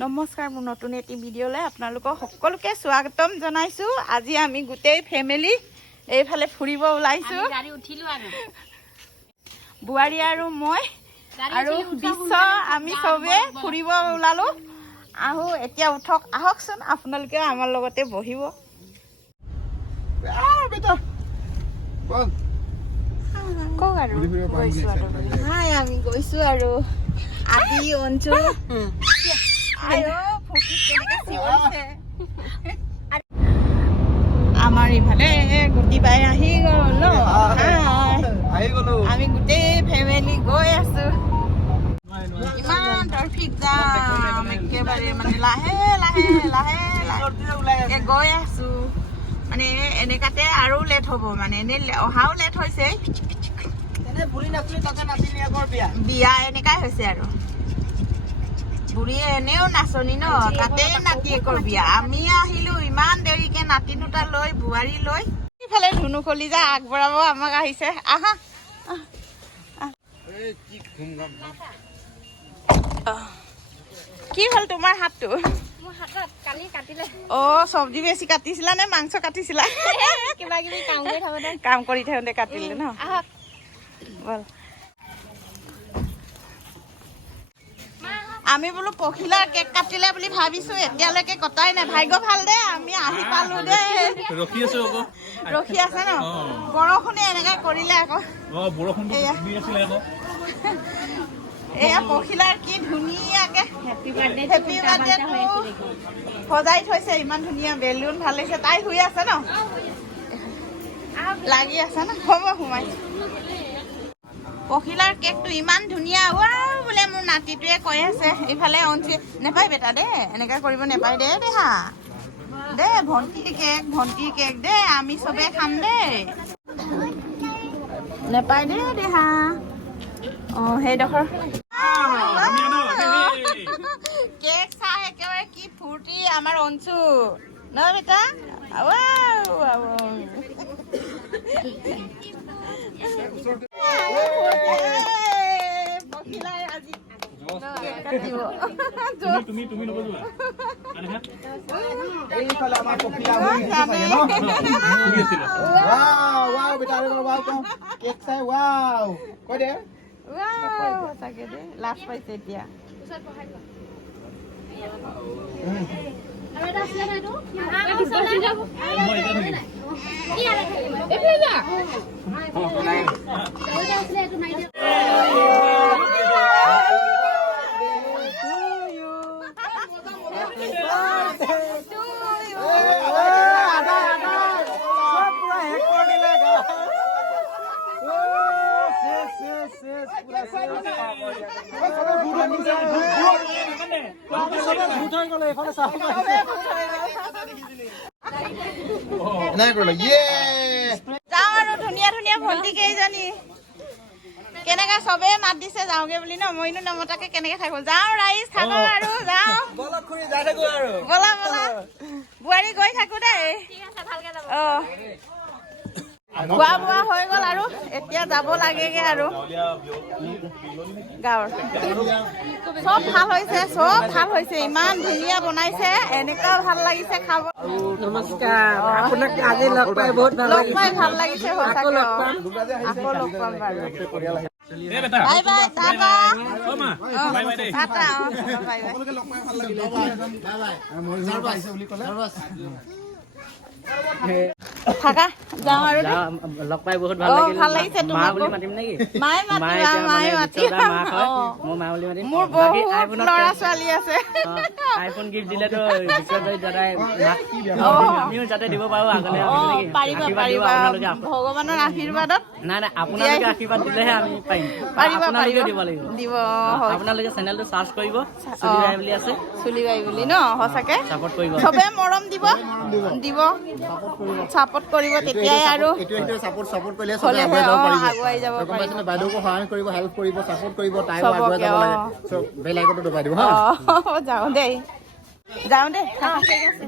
নমস্কাৰ, মোৰ নতুন এটি ভিডিঅ'লৈ আপোনালোকক সকলোকে স্বাগতম জনাইছোঁ। আজি আমি গোটেই ফেমিলি এইফালে ফুৰিব ওলাইছোঁ। বোৱাৰী আৰু মই আৰু বিশ্ব আমি চবে ফুৰিব ওলালোঁ। এতিয়া উঠক, আহকচোন আপোনালোকে আমাৰ লগতে বহিব। কওক আৰু আমি গৈছোঁ আৰু আদি অঞ্চল আমাৰ ইফালে গুটি বাই আহি গ'ল। আমি গোটেই ফেমিলি গৈ আছো। ইমান ট্ৰেফিক জাম, একেবাৰে মানে লাহে লাহে লাহে লাহে গৈ আছো। মানে এনেকাতে আৰু লেট হ'ব, মানে এনে অহাও লেট হৈছে। বিয়া এনেকাই হৈছে আৰু বুঢ়ীয়ে এনেও নাচনি ন, তাতে নাতিয়েকৰ বিয়া। আমি আহিলো ইমান দেৰিকে নাতি দুটা লৈ, বোৱাৰী লৈ। ইফালে ধুনু কলিজা আগবঢ়াব আমাক আহিছে। আহা কি হ'ল তোমাৰ হাতটো? অ, চব্জি বেছি কাটিছিলা নে মাংস কাটিছিলা? কিবা কিবি কাম কৰি থাকোঁতে কাটিলে ন। বল, আমি বোলো পখিলাৰ কেক কাটিলে বুলি ভাবিছো, এতিয়ালৈকে কটাই নাই। ভাগ্য ভাল দে, আমি আহি পালো দে। ৰখি আছে ন, বৰষুণে এনেকে কৰিলে আকৌ। এয়া পখিলাৰ কি ধুনীয়াকে হেপী বাৰ্থডে সজাই থৈছে, ইমান ধুনীয়া বেলুন ভাল লাগিছে। তাই শুই আছে ন, লাগি আছে ন, হ'ব সোমাইছো। পখিলাৰ কেকটো ইমান ধুনীয়া বোলে মোৰ নাতিটোৱে কৈ আছে। ইফালে অঞ্চি নেপায় বেটা দে, এনেকে কৰিব নেপায় দে দেহা দে। ভণ্টিৰ কেক দে, আমি চবে খাম দে। নেপায় দে দেহা। অ, সেইডোখৰ কেক চাহ একেবাৰে কি ফূৰ্তি আমাৰ অঞ্চু ন বেটা। লাভ পাইছে এতিয়া। যাওঁ আৰু ধুনীয়া ধুনীয়া ভণ্টি কেইজনী কেনেকে চবে মাত দিছে যাওঁগে বুলি ন, মইনো নমতাকে কেনেকে থাকো। যাওঁ ৰাইজ, থাকো আৰু যাওঁ। বলা বলা বোৱাৰী গৈ থাকো দেই। অ, খোৱা বোৱা হৈ গ'ল আৰু এতিয়া যাব লাগেগে আৰু গাঁৱৰ। চব ভাল হৈছে, চব ভাল হৈছে, ইমান ধুনীয়া বনাইছে, এনেকুৱা ভাল লাগিছে খাব। নমস্কাৰ, আপোনাক আজি লগ পাই বহুত ভাল লাগিছে। ভাল লাগিছে সঁচাকে। আকৌ লগ পাম বাৰু। Bye bye, Tata. টাটা। থাকা, যাওঁ আৰু লগ পাই বহুত ভাল লাগিল। ভাল লাগিছে। মা বুলি মাতিম নেকি? মায়ে মাতিবা। মোৰ বহুত ল'ৰা ছোৱালী আছে। আইফোন গিফ্ট দিলেতো দাদাই আমিও যাতে দিব পাৰো আগলে। পাৰিবা ভগৱানৰ আশীৰ্বাদত। নাই নাই, আপোনালোকে আশীৰ্বাদ দিলেহে আমি পাৰিম। আপোনালোকে দিব লাগিব। আপোনালোকে চেনেলটো চাৰ্চ কৰিব, চুলিবাই বুলি আছে, চুলিবাই বুলি ন। সঁচাকে চাপোৰ্ট কৰিব, চবে মৰম দিব চাপোৰ্ট কৰিব, তেতিয়াই আৰু সাপোৰ্ট কৰিলে সবে আগুৱাই যাব পাৰিব। বাইদেউকো সহায় কৰিব, হেল্প কৰিব, সাপোৰ্ট কৰিব, তাইও আগুৱাই যাব লাগে। বেল আইকনটো দবাই দিব হা। যাওঁ দেই।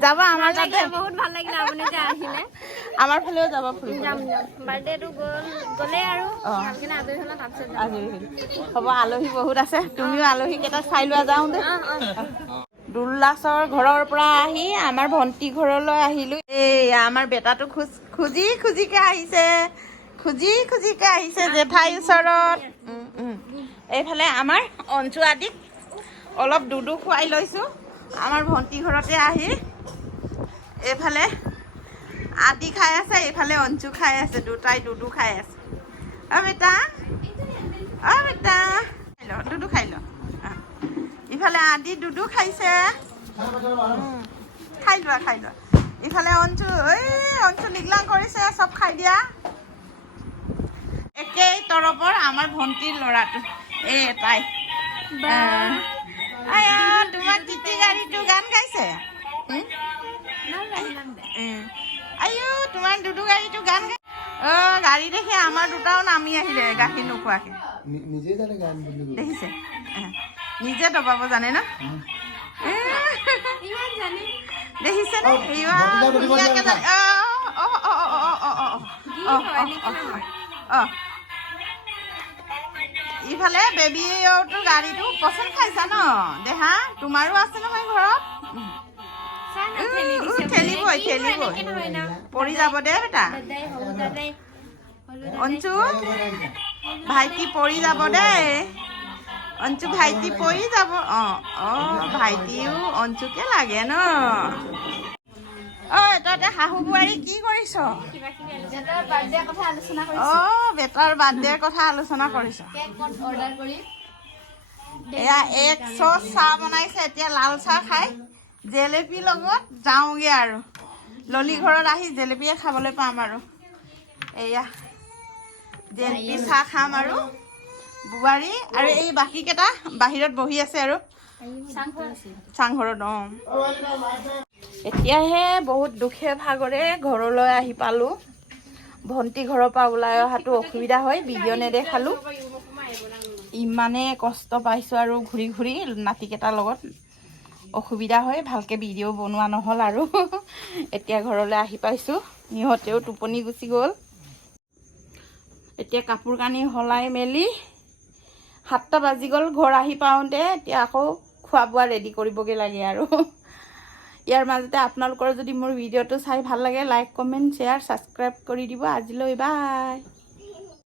যাবা আমাৰ তাতে। বহুত ভাল লাগিলে আপুনি যে আহিলে। আমাৰ ফালেও যাব ফুৰিব। বাৰ্থডেটো গ'লে আৰু ভালকেনে আজৰি হ'লে তাৰপিছত যাম। হ'ব, আলহী বহুত আছে, তুমিও আলহী কেইটা চাই লোৱা। যাওঁ দে। দুল্লাছৰ ঘৰৰ পৰা আহি আমাৰ ভণ্টি ঘৰলৈ আহিলোঁ। এই আমাৰ বেটাটো খুজি খুজিকে আহিছে জেঠাইৰ ওচৰত। এইফালে আমাৰ অঞ্জু আদিক অলপ দুডু খুৱাই লৈছোঁ আমাৰ ভণ্টি ঘৰতে আহি। এইফালে আদি খাই আছে, এইফালে অঞ্জু খাই আছে, দুটাই দুডু খাই আছে। বেটা দুডু খাই ল। ইফালে আদি দুডু খাইছে, খাই লোৱা। ইফালে অঞ্জু নিগলাং কৰিছে, চব খাই দিয়া। একেই তৰপৰ আমাৰ ভণ্টিৰ ল'ৰাটো তাই। তোমাৰ তিতি গাড়ীটো গান গাইছে। তোমাৰ দুডু গাড়ীটো গান গাই গাড়ী দেখি আমাৰ দুটাও নামি আহিলে গাখীৰ নোখোৱাকে। দেখিছে নিজে দবাব জানে ন। দেখিছে নে ইফালে বেবীটো গাড়ীটো পচন্দ খাইছা ন। দেহা তোমাৰো আছে নহয় ঘৰত। ঠেলিবই পৰি যাব দে বেটা। অঞ্জু ভাইটি পৰি যাব দেই। অঞ্জু ভাইটি পৰি যাব। ভাইটিও অঞ্জুকে লাগে ন। তই শাহু বোৱাৰী কি কৰিছ? বেটাৰ বাৰ্থডেৰ কথা আলোচনা কৰিছ। এয়া 100 চাহ বনাইছে। এতিয়া লাল চাহ খাই জেলেপি লগত যাওঁগে আৰু ললি ঘৰত আহি জেলেপিয়ে খাবলৈ পাম আৰু। এয়া জেলেপি চাহ খাম আৰু বোৱাৰী আৰু এই বাকীকেইটা বাহিৰত বহি আছে আৰু চাংঘৰত। এতিয়াহে বহুত দুখে ভাগৰে ঘৰলৈ আহি পালোঁ। ভণ্টি ঘৰৰ পৰা ওলাই অহাটো অসুবিধা হয়, ভিডিঅ' নেদেখালোঁ। ইমানে কষ্ট পাইছোঁ আৰু ঘূৰি ঘূৰি নাতিকেইটাৰ লগত অসুবিধা হয়, ভালকৈ ভিডিঅ' বনোৱা নহ'ল আৰু। এতিয়া ঘৰলৈ আহি পাইছোঁ, সিহঁতেও টোপনি গুচি গ'ল। এতিয়া কাপোৰ কানি সলাই মেলি 7টা বাজি গ'ল। ঘৰ আহি পাওঁতে এতিয়া আকৌ খোৱা বোৱা ৰেডি কৰিবগৈ লাগে আৰু। ইয়াৰ মাজতে আপোনালোকৰ যদি মোৰ ভিডিঅ'টো চাই ভাল লাগে লাইক কমেণ্ট শ্বেয়াৰ ছাবস্ক্ৰাইব কৰি দিব। আজিলৈ বাই।